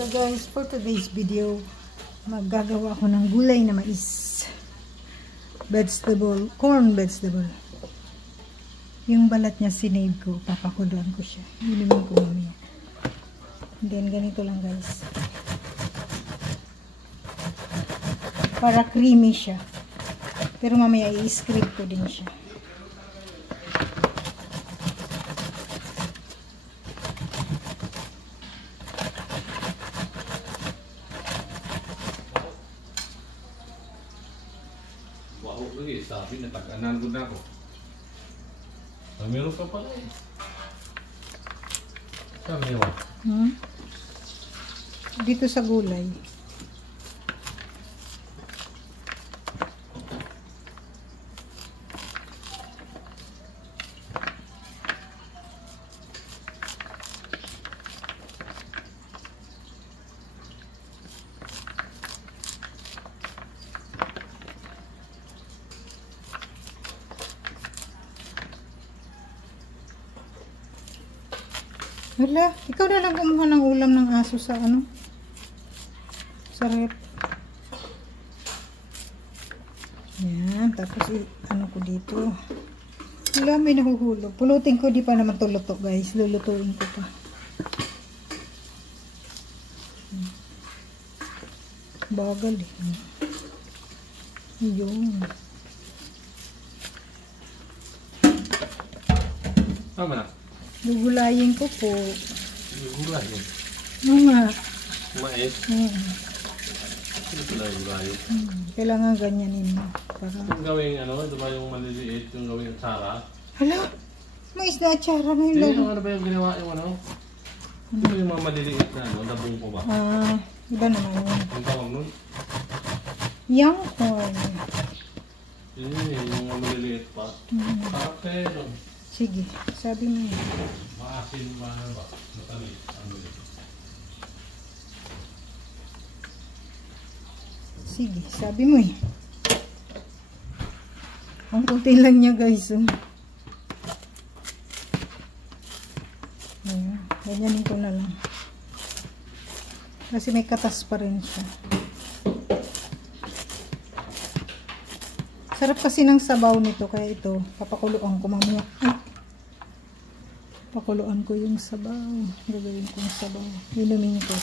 Hello guys, for today's video, maggagawa ako ng gulay na mais. Vegetable, corn vegetable. Yung balat niya sinave ko, papakuloan ko siya. Inimin ko mamaya. Then ganito lang guys. Para creamy siya. Pero mamaya i-scrape ko din siya. Sabi na tag-anan ko na ako. Meron ka pala eh. Saan meron? Dito sa gulay. Hala, ikaw na lang kumuha ng ulam ng aso sa ano? Sa rep. Yan, tapos ano ko dito. Hala, may nahuhulog. Pulutin ko, di pa naman tuluto guys. Lulutuin ko pa. Bagal eh. Yun. Tama na. Gugulayin ko po. Gugulayin? Nga. Mais? Ano pala yung gulayin? Kailangan ganyanin mo. Para... Yung gawing ano, ito ba yung maliliit, yung gawing atsara? Hala! Mais na atsara na Hindi, yun. ano ba yung ginawa yung ano? Ito yung mga maliliit na ano, dabong ko ba? Iba naman yun. Ang tawag nun? Young corn. Yun yung mga maliliit pa. Parang pero. Sige, sabi mo yun. Maasin ba ano ba? Matamis. Ano yun? Sige, sabi mo eh. Ang kunti lang niya guys. Ayan, ganyanin ko na lang. Kasi may katas pa rin siya. Sarap kasi ng sabaw nito, kaya ito, papakuluan ko mamaya. Ay! Pakuluan ko yung sabaw. Gagawin ko yung sabaw. Inumin ko.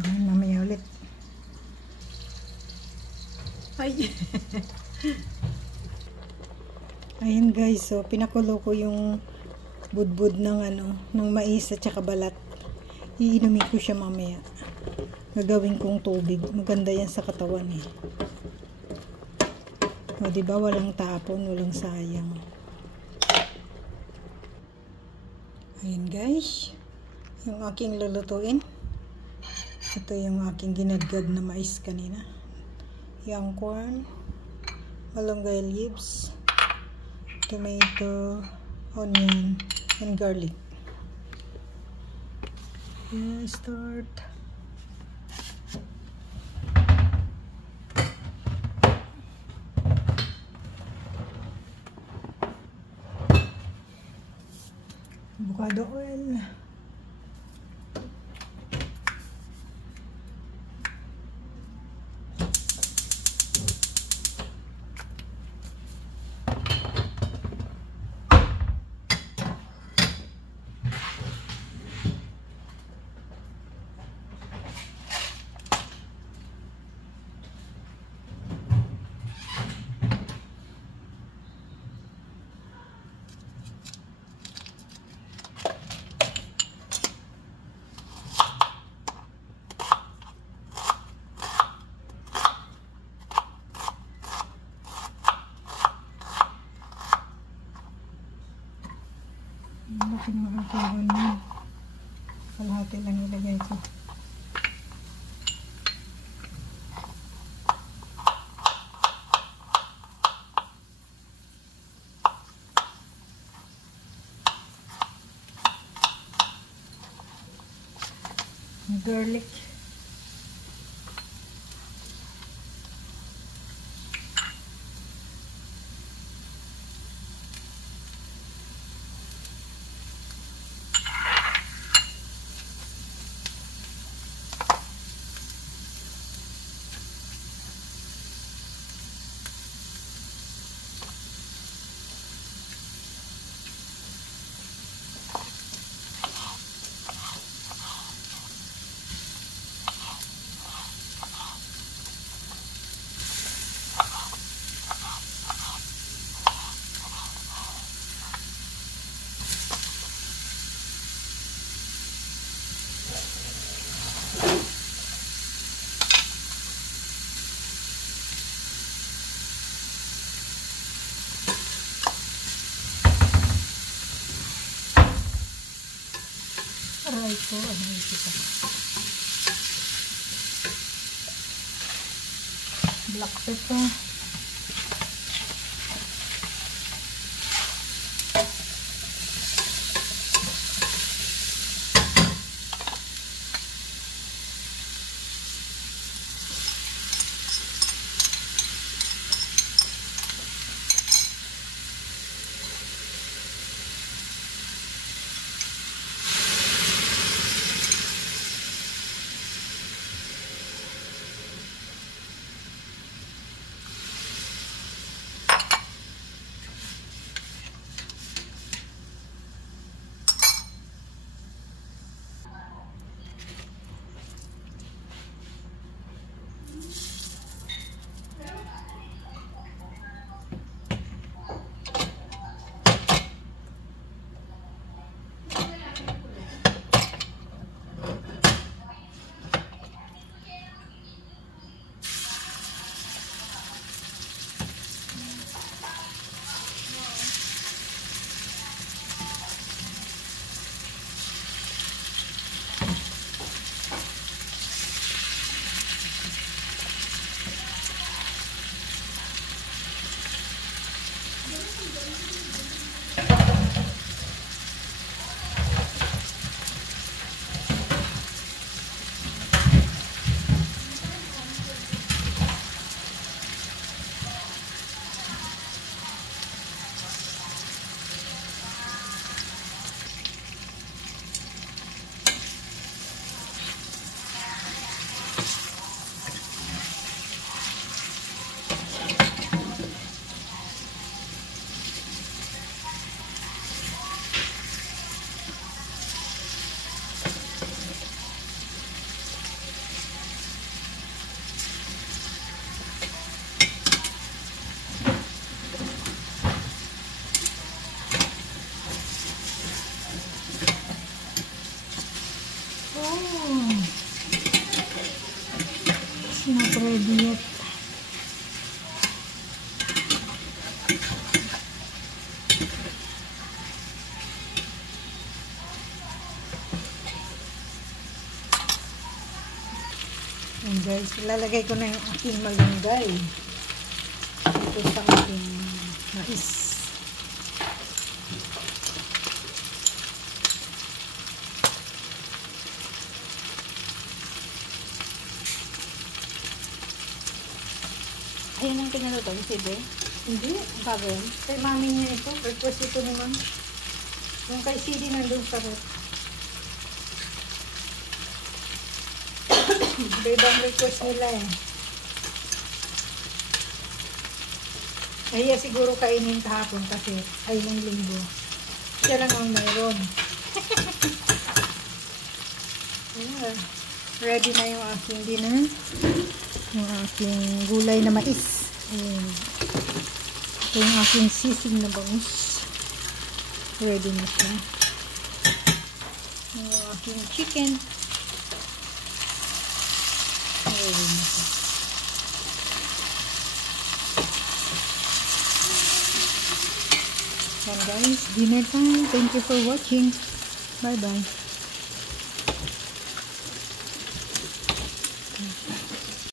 Ayan, mamaya ulit. Ay! Ayan guys, so pinakulo ko yung budbud ng ano, ng mais at saka balat. Iinumin ko siya mamaya. Gagawin kong tubig. Maganda yan sa katawan eh. O diba, walang tapon, walang sayang. Ayan guys, yung aking lulutuin. Ito yung aking ginadgad na mais kanina. Young corn, malunggay leaves, tomato, onion, and garlic. Yeah, start. Avocado oil. Laki ng aking onion. Kalahati lang ilagay ko. garlic. Aray ko, ano ito? Black pepper. Not ready yet. Ayan guys, ilalagay ko na yung aking malunggay ito sa aking mais. Ayun ang pinaluto, si Be? Hindi, Bago yun? kay mami niya ito. Request ito naman. Yung kay CD nandun sa rep. Ibang request nila eh. Kaya siguro kainin kahapon kasi ay ng linggo. Siya lang ang mayroon. Yeah. Ready na yung aking dinner. Yung aking gulay na mais. Ayan. Ito yung aking sisig na bangus. Ready na siya. Yung aking chicken. Ready na siya. Yan guys, dinner time. Thank you for watching. Bye bye.